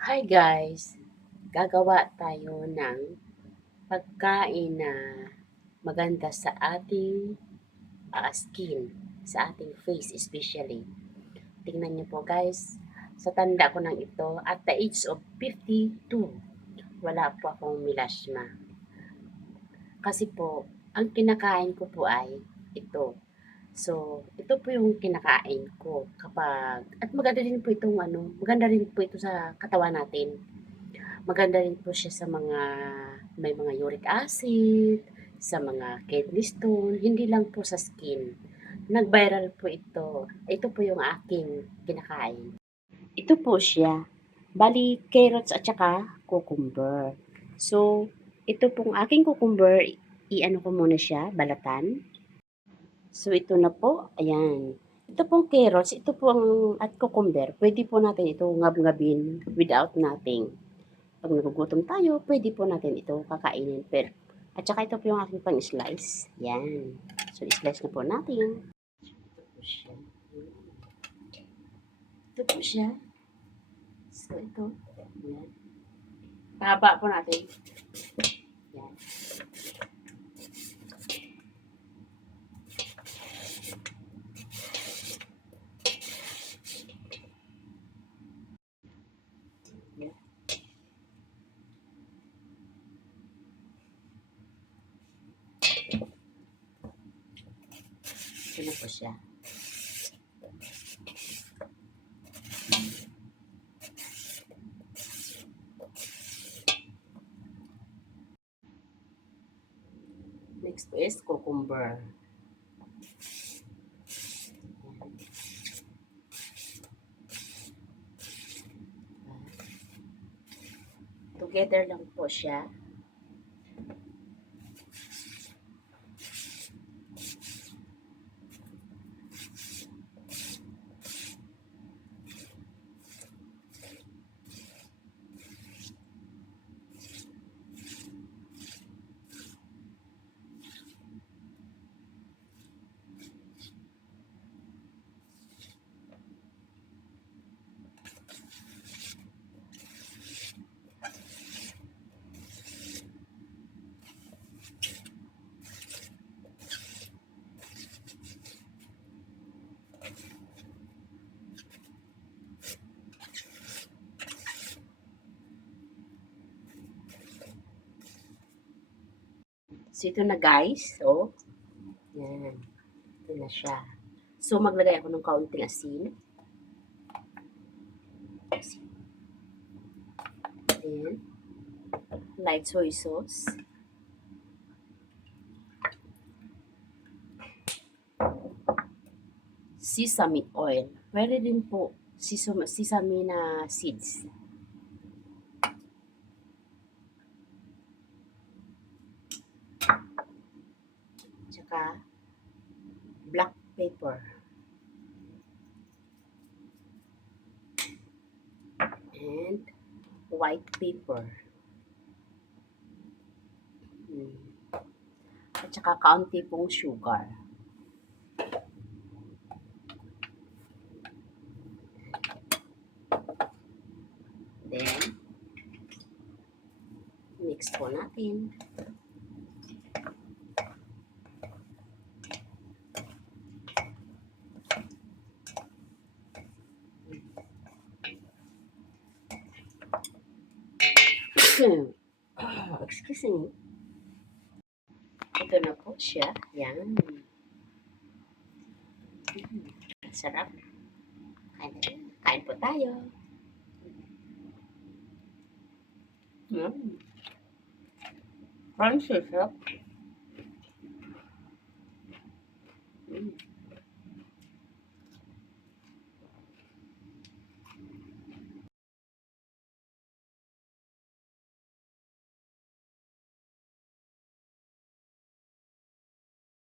Hi guys! Gagawa tayo ng pagkain na maganda sa ating skin, sa ating face especially. Tingnan niyo po guys, sa tanda ko ng ito, at the age of 52, wala po akong melasma. Kasi po, ang kinakain ko po ay ito. So, ito po yung kinakain ko kapag, at maganda rin po itong maganda rin po ito sa katawan natin. Maganda rin po siya sa mga may mga uric acid, sa mga kidney stone, hindi lang po sa skin. Nag-viral po ito. Ito po yung aking kinakain. Ito po siya. Bali, carrots at saka cucumber. So, ito pong aking cucumber, i-ano ko muna siya, balatan. So, ito na po. Ayan. Ito pong carrots, ito pong at cucumber, pwede po natin ito ngab-ngabin without nothing. Pag nagugutom tayo, pwede po natin ito kakainin. Pero, at saka ito po yung aking pang-slice. Yan. So, slice na po natin. Ito po siya. Ito po siya. So, ito. Yan. Pahaba po natin. Yan. Yan. Ito na po siya. Next po is cucumber. Together lang po siya. So, ito na guys. So, yan. Ito na siya. So, maglagay ako ng kaunting asin. Ayan. Light soy sauce. Sesame oil. Pwede din po sesame na seeds. Tsaka black pepper. And white pepper. At saka kaunti pong sugar. Then, mix po natin. Excuse me. Ito na po siya. Yan. Sarap. Kain po tayo. Francis, sarap.